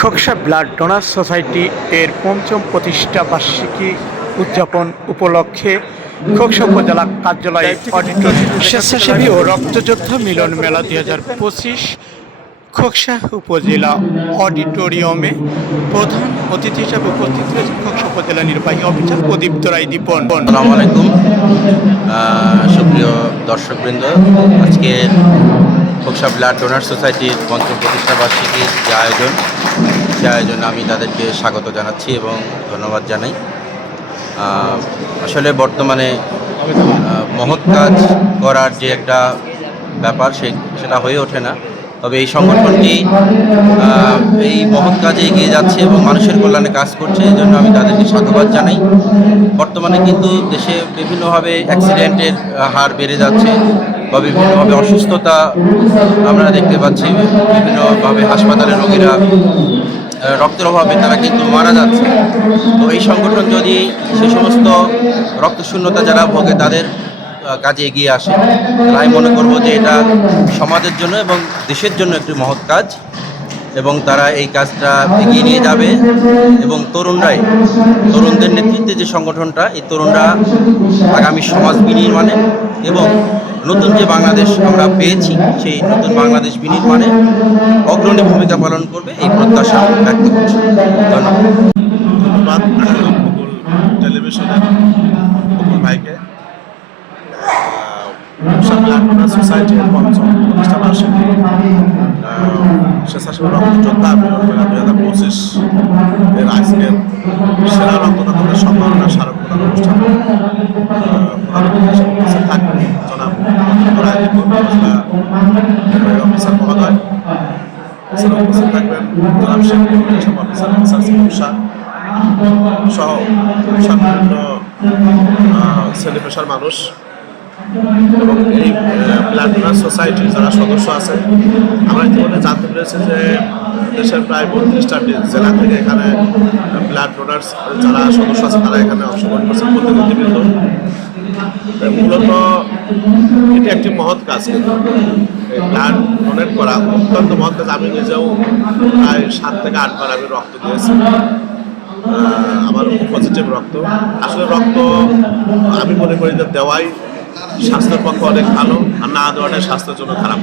Khoksa blood donor society এর পঞ্চম প্রতিষ্ঠা বার্ষিকী উদযাপন উপলক্ষে খোকসা উপজেলা কার্যালয়ে অডিটোরিয়াম স্বেচ্ছাসেবী ও রক্তযোদ্ধা মিলন মেলা 2025 খোকসা উপজেলা অডিটোরিয়ামে প্রধান অতিথি হিসেবে উপস্থিত রয়েছেন খোকসা উপজেলা নির্বাহী অফিসার প্রদীপ্ত রায় দীপন। আসসালামু আলাইকুম সুপ্রিয় দর্শকবৃন্দ, আজকে খোকসা ব্লাড ডোনার সোসাইটির পঞ্চম প্রতিষ্ঠা বার্ষিকীর যে আয়োজন, সে আয়োজনে আমি তাদেরকে স্বাগত জানাচ্ছি এবং ধন্যবাদ জানাই। আসলে বর্তমানে মহৎ কাজ করার যে একটা ব্যাপার সেটা হয়ে ওঠে না, তবে এই সংগঠনটি এই মহৎ কাজে এগিয়ে যাচ্ছে এবং মানুষের কল্যাণে কাজ করছে, এই জন্য আমি তাদেরকে সাধুবাদ জানাই। বর্তমানে কিন্তু দেশে বিভিন্নভাবে অ্যাক্সিডেন্টের হার বেড়ে যাচ্ছে বা বিভিন্নভাবে অসুস্থতা আমরা দেখতে পাচ্ছি। বিভিন্নভাবে হাসপাতালে রোগীরা রক্তের অভাবে তারা কিন্তু মারা যাচ্ছে। তো এই সংগঠন যদি সে সমস্ত রক্তশূন্যতা যারা ভোগে তাদের কাজে এগিয়ে আসে, তাই মনে করব যে এটা সমাজের জন্য এবং দেশের জন্য একটি মহৎ কাজ, এবং তারা এই কাজটা এগিয়ে নিয়ে যাবে। এবং তরুণদের নেতৃত্বে যে সংগঠনটা, এই তরুণরা আগামী সমাজ বিনির্মাণে এবং নতুন যে বাংলাদেশ আমরা পেয়েছি, সেই নতুন বাংলাদেশ বিনির্মাণে অগ্রণী ভূমিকা পালন করবে, এই প্রত্যাশা ব্যক্ত করছি। ধন্যবাদ মুকুল টেলিভিশনের মুকুল ভাইকে। খোকসা ব্লাড ডোনার সোসাইটির পঞ্চম প্রতিষ্ঠা বার্ষিকী স্বেচ্ছাসেবী রক্তযোদ্ধা মিলন মেলা 2025 এর আজকের সেরা রক্তদাতাদের সম্মাননা স্মারক প্রদান অনুষ্ঠানে প্রধান অতিথি হিসেবে উপস্থিত থাকবেন জনাব প্রদীপ্ত রায় দীপন, উপজেলা অফিসার মহোদয়। এছাড়া উপস্থিত থাকবেন জনাব শেখ অফিসার খোকসা সহ বিভিন্ন শ্রেণী পেশার মানুষ এবং এই ব্লাড ডোনার সোসাইটির যারা সদস্য আছে। আমরা ইতিমধ্যে জানতে পেরেছি যে দেশের প্রায় 32টা জেলা থেকে এখানে ব্লাড ডোনার যারা সদস্য আছে তারা এখানে অংশগ্রহণ করছেন, প্রতিনিধিবৃন্দ। মূলত এটি একটি মহৎ কাজ, কিন্তু এই ব্লাড ডোনেট করা অত্যন্ত মহৎ কাজ। আমি নিজেও প্রায় 7 থেকে 8 বার আমি রক্ত দিয়েছি। আমার পজিটিভ রক্ত। আসলে রক্ত আমি মনে করি যে দেওয়াই স্বাস্থ্যের পক্ষে অনেক ভালো, আর না দেওয়াটাই স্বাস্থ্যের জন্য খারাপ।